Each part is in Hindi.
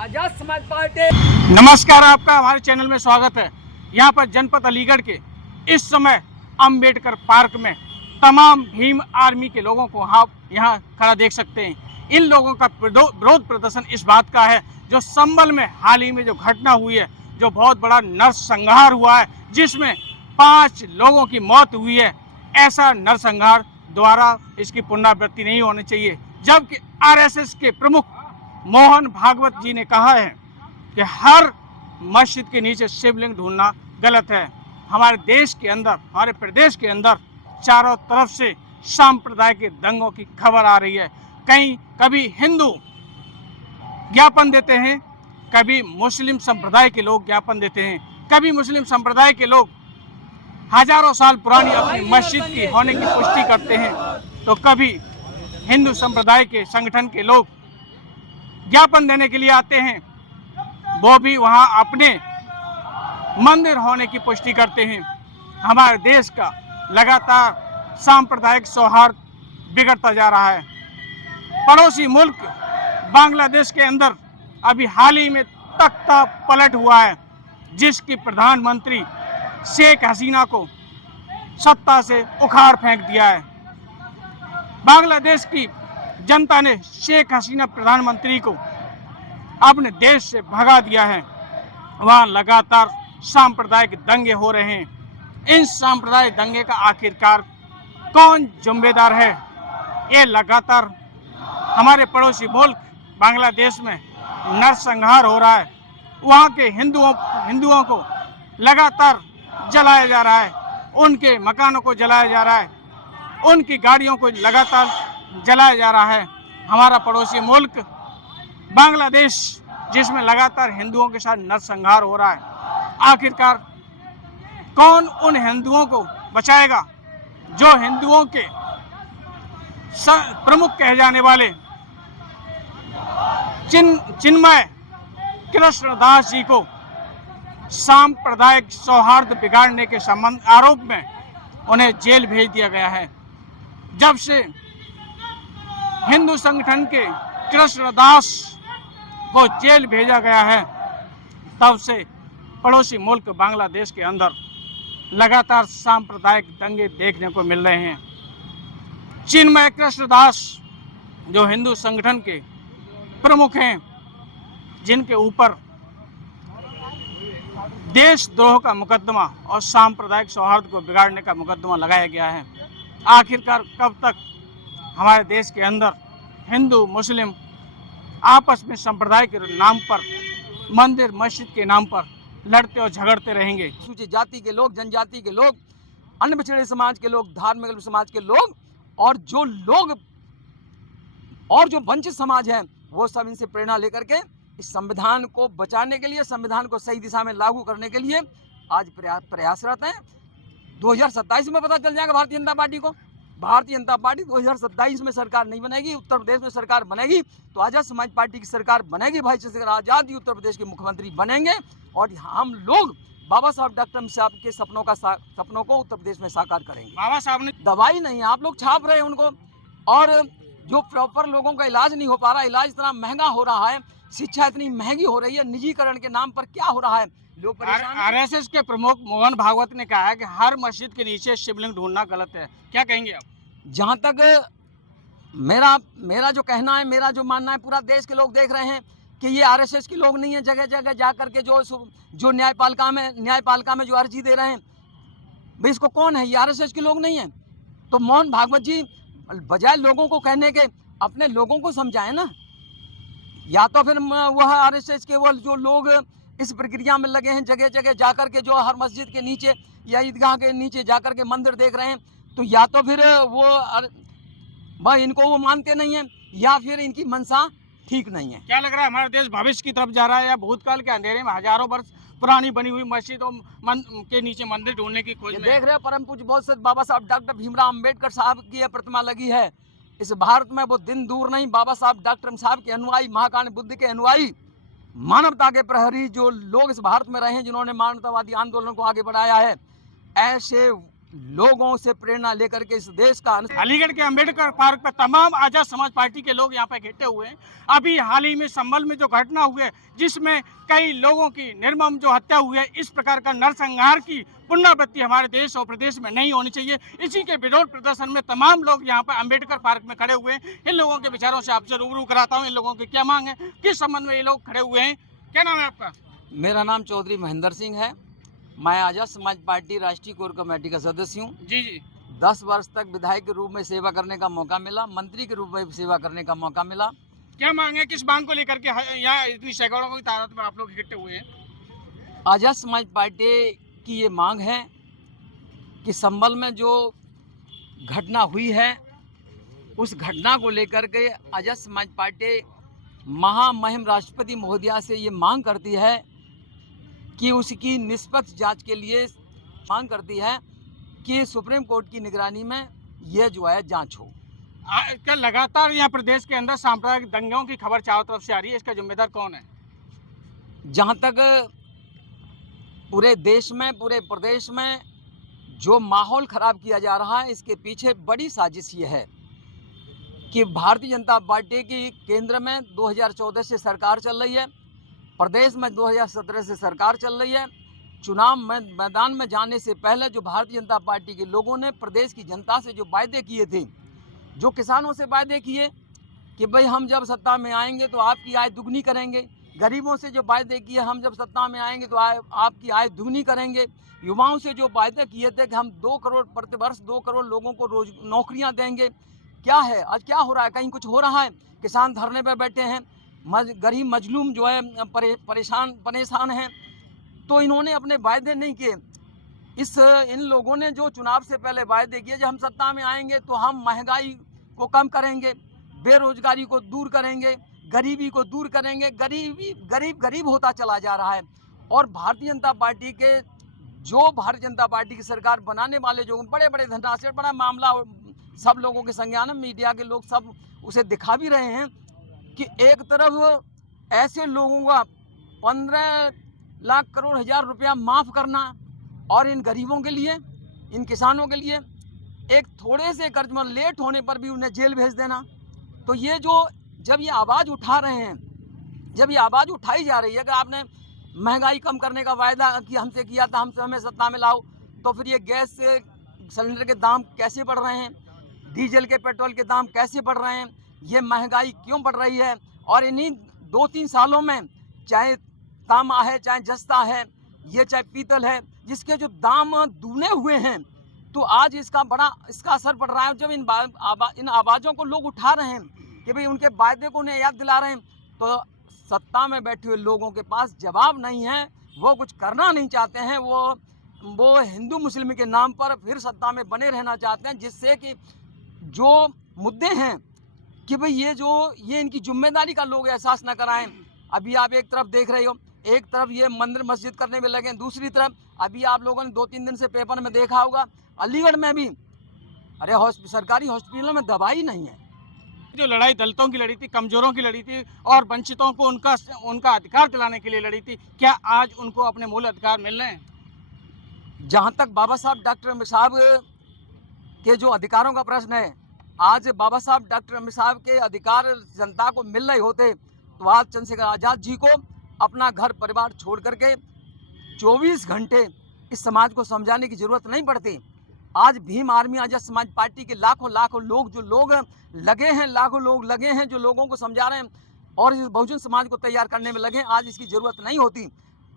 आजाद समाज पार्टी। नमस्कार, आपका हमारे चैनल में स्वागत है। यहाँ पर जनपद अलीगढ़ के इस समय अंबेडकर पार्क में तमाम भीम आर्मी के लोगों को आप यहाँ खड़ा देख सकते हैं। इन लोगों का विरोध प्रदर्शन इस बात का है, जो संभल में हाल ही में जो घटना हुई है, जो बहुत बड़ा नरसंहार हुआ है, जिसमें 5 लोगों की मौत हुई है। ऐसा नरसंहार द्वारा इसकी पुनरावृत्ति नहीं होनी चाहिए। जबकि आरएसएस के प्रमुख मोहन भागवत जी ने कहा है कि हर मस्जिद के नीचे शिवलिंग ढूंढना गलत है। हमारे देश के अंदर, हमारे प्रदेश के अंदर चारों तरफ से सांप्रदायिक दंगों की खबर आ रही है। कभी हिंदू ज्ञापन देते हैं, कभी मुस्लिम संप्रदाय के लोग ज्ञापन देते हैं, कभी मुस्लिम संप्रदाय के लोग हजारों साल पुरानी अपनी मस्जिद की होने की पुष्टि करते हैं, तो कभी हिंदू संप्रदाय के संगठन के लोग ज्ञापन देने के लिए आते हैं, वो भी वहां अपने मंदिर होने की पुष्टि करते हैं। हमारे देश का लगातार सांप्रदायिक सौहार्द बिगड़ता जा रहा है। पड़ोसी मुल्क बांग्लादेश के अंदर अभी हाल ही में तख्ता पलट हुआ है, जिसकी प्रधानमंत्री शेख हसीना को सत्ता से उखाड़ फेंक दिया है। बांग्लादेश की जनता ने शेख हसीना प्रधानमंत्री को अपने देश से भगा दिया है। वहाँ लगातार सांप्रदायिक दंगे हो रहे हैं। इन सांप्रदायिक दंगे का आखिरकार कौन जिम्मेदार है? ये लगातार हमारे पड़ोसी मुल्क बांग्लादेश में नरसंहार हो रहा है। वहाँ के हिंदुओं को लगातार जलाया जा रहा है, उनके मकानों को जलाया जा रहा है, उनकी गाड़ियों को लगातार जलाया जा रहा है। हमारा पड़ोसी मुल्क बांग्लादेश, जिसमें लगातार हिंदुओं के साथ नरसंहार हो रहा है, आखिरकार कौन उन हिंदुओं को बचाएगा जो हिंदुओं के प्रमुख कहे जाने वाले चिन्मय कृष्णदास जी को सांप्रदायिक सौहार्द बिगाड़ने के आरोप में उन्हें जेल भेज दिया गया है। जब से हिंदू संगठन के कृष्णदास को जेल भेजा गया है, तब से पड़ोसी मुल्क बांग्लादेश के अंदर लगातार सांप्रदायिक दंगे देखने को मिल रहे हैं। चिन्मय कृष्णदास जो हिंदू संगठन के प्रमुख हैं, जिनके ऊपर देशद्रोह का मुकदमा और सांप्रदायिक सौहार्द को बिगाड़ने का मुकदमा लगाया गया है, आखिरकार कब तक हमारे देश के अंदर हिंदू मुस्लिम आपस में संप्रदाय के नाम पर, मंदिर मस्जिद के नाम पर लड़ते और झगड़ते रहेंगे? अनुसूचित जाति के लोग, जनजाति के लोग, अन्य पिछड़े समाज के लोग, धार्मिक समाज के लोग और जो वंचित समाज है, वो सब इनसे प्रेरणा लेकर के इस संविधान को बचाने के लिए, संविधान को सही दिशा में लागू करने के लिए आज प्रयासरत हैं। 2027 में पता चल जाएगा भारतीय जनता पार्टी को। भारतीय जनता पार्टी 2027 में सरकार नहीं बनेगी, उत्तर प्रदेश में सरकार बनेगी तो आजाद समाज पार्टी की सरकार बनेगी। भाई चंद्रशेखर आजाद ही उत्तर प्रदेश के मुख्यमंत्री बनेंगे और हम लोग बाबा साहब डॉक्टर साहब के सपनों को उत्तर प्रदेश में साकार करेंगे। बाबा साहब ने दवाई नहीं, आप लोग छाप रहे हैं उनको, और जो प्रॉपर लोगों का इलाज नहीं हो पा रहा, इलाज इतना महंगा हो रहा है, शिक्षा इतनी महंगी हो रही है, निजीकरण के नाम पर क्या हो रहा है, लोग परेशान हैं। आरएसएस के प्रमुख मोहन भागवत ने कहा है कि हर मस्जिद के नीचे शिवलिंग ढूंढना गलत है। क्या कहेंगे आप? जहाँ तक मेरा जो कहना है, मेरा जो मानना है, पूरा देश के लोग देख रहे हैं कि ये आरएसएस के लोग नहीं है। जगह जगह जा करके जो न्यायपालिका में जो अर्जी दे रहे हैं, भाई इसको कौन है? ये आरएसएस के लोग नहीं है। तो मोहन भागवत जी बजाय लोगों को कहने के अपने लोगों को समझाएं ना, या तो फिर वह आरएसएस के वो जो लोग इस प्रक्रिया में लगे हैं, जगह जगह जाकर के जो हर मस्जिद के नीचे या ईदगाह के नीचे जाकर के मंदिर देख रहे हैं, तो या तो फिर वो भाई इनको वो मानते नहीं है, या फिर इनकी मंशा ठीक नहीं है। क्या लग रहा है हमारा देश भविष्य की तरफ जा रहा है या भूतकाल के अंधेरे में हजारों वर्ष पुरानी बनी हुई मस्जिदों के नीचे मंदिर ढूंढने की खोज में? देख रहे हो, परम पूज्य बहुत बाबा साहब डॉक्टर भीमराव अंबेडकर साहब की प्रतिमा लगी है। इस भारत में वो दिन दूर नहीं, बाबा साहब डॉक्टर साहब के अनुयायी, महाकाल बुद्ध के अनुयायी, मानवता के प्रहरी जो लोग इस भारत में रहे हैं, जिन्होंने मानवतावादी आंदोलन को आगे बढ़ाया है, ऐसे लोगों से प्रेरणा लेकर के इस देश का अलीगढ़ के अंबेडकर पार्क पर तमाम आजाद समाज पार्टी के लोग यहाँ पे इकट्ठे हुए हैं। अभी हाल ही में संभल में जो घटना हुई है, जिसमें कई लोगों की निर्मम जो हत्या हुई है, इस प्रकार का नरसंहार की पुनरावृत्ति हमारे देश और प्रदेश में नहीं होनी चाहिए। इसी के विरोध प्रदर्शन में तमाम लोग यहाँ पर अंबेडकर पार्क में खड़े हुए हैं। इन लोगों के विचारों से आपसे रूबरू कराता हूँ, इन लोगों की क्या मांग है, किस संबंध में ये लोग खड़े हुए हैं। क्या नाम है आपका? मेरा नाम चौधरी महेंद्र सिंह है। मैं आजाद समाज पार्टी राष्ट्रीय कोर कमेटी का सदस्य हूँ। जी जी। 10 वर्ष तक विधायक के रूप में सेवा करने का मौका मिला, मंत्री के रूप में भी सेवा करने का मौका मिला। क्या मांग है, किस मांग को लेकर के यहाँ इतनी सैकड़ों की तादाद में आप लोग इकट्ठे हुए हैं? आजाद समाज पार्टी की ये मांग है कि संभल में जो घटना हुई है, उस घटना को लेकर के आजाद समाज पार्टी महामहिम राष्ट्रपति महोदया से ये मांग करती है कि उसकी निष्पक्ष जांच के लिए मांग करती है कि सुप्रीम कोर्ट की निगरानी में यह जो है जांच हो। क्या लगातार यहाँ प्रदेश के अंदर सांप्रदायिक दंगों की खबर चारों तरफ से आ रही है, इसका जिम्मेदार कौन है? जहाँ तक पूरे देश में, पूरे प्रदेश में जो माहौल खराब किया जा रहा है, इसके पीछे बड़ी साजिश ये है कि भारतीय जनता पार्टी की केंद्र में 2014 से सरकार चल रही है, प्रदेश में 2017 से सरकार चल रही है। चुनाव में मैदान में जाने से पहले जो भारतीय जनता पार्टी के लोगों ने प्रदेश की जनता से जो वायदे किए थे, जो किसानों से वायदे किए कि भाई हम जब सत्ता में आएंगे तो आपकी आय दुगनी करेंगे, गरीबों से जो वायदे किए हम जब सत्ता में आएंगे तो आपकी आय दुगनी करेंगे, युवाओं से जो वायदे किए थे कि हम 2 करोड़ प्रतिवर्ष 2 करोड़ लोगों को रोज नौकरियां देंगे, क्या है आज? क्या हो रहा है? कहीं कुछ हो रहा है? किसान धरने पर बैठे हैं, गरीब मजलूम जो है परेशान हैं। तो इन्होंने अपने वायदे नहीं किए। इन लोगों ने जो चुनाव से पहले वायदे किए, जब हम सत्ता में आएंगे तो हम महंगाई को कम करेंगे, बेरोजगारी को दूर करेंगे, गरीबी को दूर करेंगे। गरीब होता चला जा रहा है। और भारतीय जनता पार्टी की सरकार बनाने वाले जो बड़े बड़े धनराशि, बड़ा मामला सब लोगों के संज्ञान, मीडिया के लोग सब उसे दिखा भी रहे हैं कि एक तरफ ऐसे लोगों का 15 लाख करोड़ हजार रुपया माफ़ करना और इन गरीबों के लिए, इन किसानों के लिए एक थोड़े से कर्ज में लेट होने पर भी उन्हें जेल भेज देना। तो ये जो जब ये आवाज़ उठा रहे हैं, जब ये आवाज़ उठाई जा रही है कि आपने महंगाई कम करने का वायदा कि हमसे किया था, हमें सत्ता में लाओ, तो फिर ये गैस सिलेंडर के दाम कैसे बढ़ रहे हैं, डीजल के पेट्रोल के दाम कैसे बढ़ रहे हैं, ये महंगाई क्यों बढ़ रही है? और इन्हीं 2-3 सालों में चाहे तांबा है, चाहे जस्ता है, ये चाहे पीतल है, जिसके जो दाम दूने हुए हैं, तो आज इसका असर पड़ रहा है। जब इन आवाज़ों को लोग उठा रहे हैं कि भाई उनके वायदे को उन्हें याद दिला रहे हैं, तो सत्ता में बैठे हुए लोगों के पास जवाब नहीं है, वो कुछ करना नहीं चाहते हैं। वो हिंदू मुस्लिम के नाम पर फिर सत्ता में बने रहना चाहते हैं, जिससे कि जो मुद्दे हैं कि भाई ये इनकी जिम्मेदारी का लोग एहसास न कराएं। अभी आप एक तरफ देख रहे हो, एक तरफ ये मंदिर मस्जिद करने में लगे, दूसरी तरफ अभी आप लोगों ने 2-3 दिन से पेपर में देखा होगा, अलीगढ़ में भी सरकारी हॉस्पिटलों में दवाई नहीं है। जो लड़ाई दलितों की लड़ी थी, कमजोरों की लड़ी थी और वंचितों को उनका अधिकार दिलाने के लिए लड़ी थी, क्या आज उनको अपने मूल अधिकार मिल रहे हैं? जहाँ तक बाबा साहब डॉक्टर अम्बेडकर साहब के जो अधिकारों का प्रश्न है, आज बाबा साहब डॉक्टर अम्बेडकर साहब के अधिकार जनता को मिल रहे होते तो आज चंद्रशेखर आज़ाद जी को अपना घर परिवार छोड़ करके 24 घंटे इस समाज को समझाने की जरूरत नहीं पड़ती। आज भीम आर्मी आजाद समाज पार्टी के लाखों लोग लगे हैं, लाखों लोग लगे हैं जो लोगों को समझा रहे हैं और इस बहुजन समाज को तैयार करने में लगे हैं। आज इसकी ज़रूरत नहीं होती,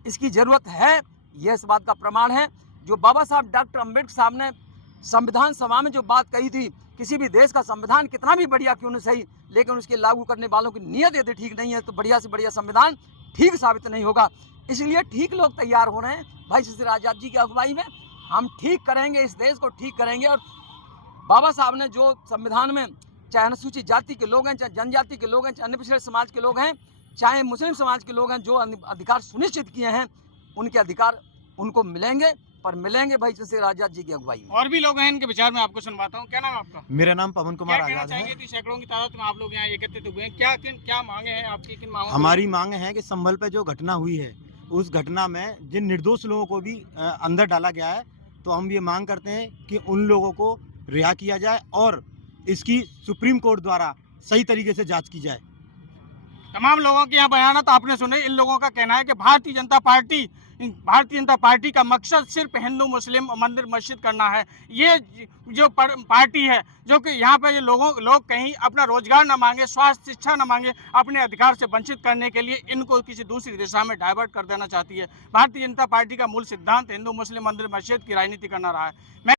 इसकी ज़रूरत है। यह इस बात का प्रमाण है जो बाबा साहब डॉक्टर अम्बेडकर साहब ने संविधान सभा में जो बात कही थी, किसी भी देश का संविधान कितना भी बढ़िया क्यों नहीं सही, लेकिन उसके लागू करने वालों की नीयत यदि ठीक नहीं है तो बढ़िया से बढ़िया संविधान ठीक साबित नहीं होगा। इसलिए ठीक लोग तैयार हो रहे हैं। भाई चंद्रशेखर आज़ाद जी की अगुवाई में हम ठीक करेंगे, इस देश को ठीक करेंगे। और बाबा साहब ने जो संविधान में, चाहे अनुसूचित जाति के लोग हैं, चाहे जनजाति के लोग हैं, चाहे अन्य पिछड़े समाज के लोग हैं, चाहे मुस्लिम समाज के लोग हैं, जो अधिकार सुनिश्चित किए हैं, उनके अधिकार उनको मिलेंगे, पर मिलेंगे भाई चंद्रशेखर आज़ाद जी की अगुवाई में। और भी लोग हैं, इनके विचार में आपको सुनवाता हूँ। क्या नाम है आपका? मेरा नाम पवन कुमार आजाद है। सैकड़ों की तादाद में आप लोग यहाँ एकत्रित हुए हैं, क्या मांगे हैं आपकी? किन मांगों? हमारी मांग है कि संभल पे जो घटना हुई है, उस घटना में जिन निर्दोष लोगों को भी अंदर डाला गया है, तो हम ये मांग करते हैं कि उन लोगों को रिहा किया जाए और इसकी सुप्रीम कोर्ट द्वारा सही तरीके से जांच की जाए। तमाम लोगों के यहाँ बयान आपने सुने। इन लोगों का कहना है कि भारतीय जनता पार्टी का मकसद सिर्फ हिंदू मुस्लिम मंदिर मस्जिद करना है। ये जो पार्टी है जो कि यहाँ पे लोग कहीं अपना रोजगार न मांगे, स्वास्थ्य शिक्षा न मांगे, अपने अधिकार से वंचित करने के लिए इनको किसी दूसरी दिशा में डाइवर्ट कर देना चाहती है। भारतीय जनता पार्टी का मूल सिद्धांत हिंदू मुस्लिम मंदिर मस्जिद की राजनीति करना रहा है।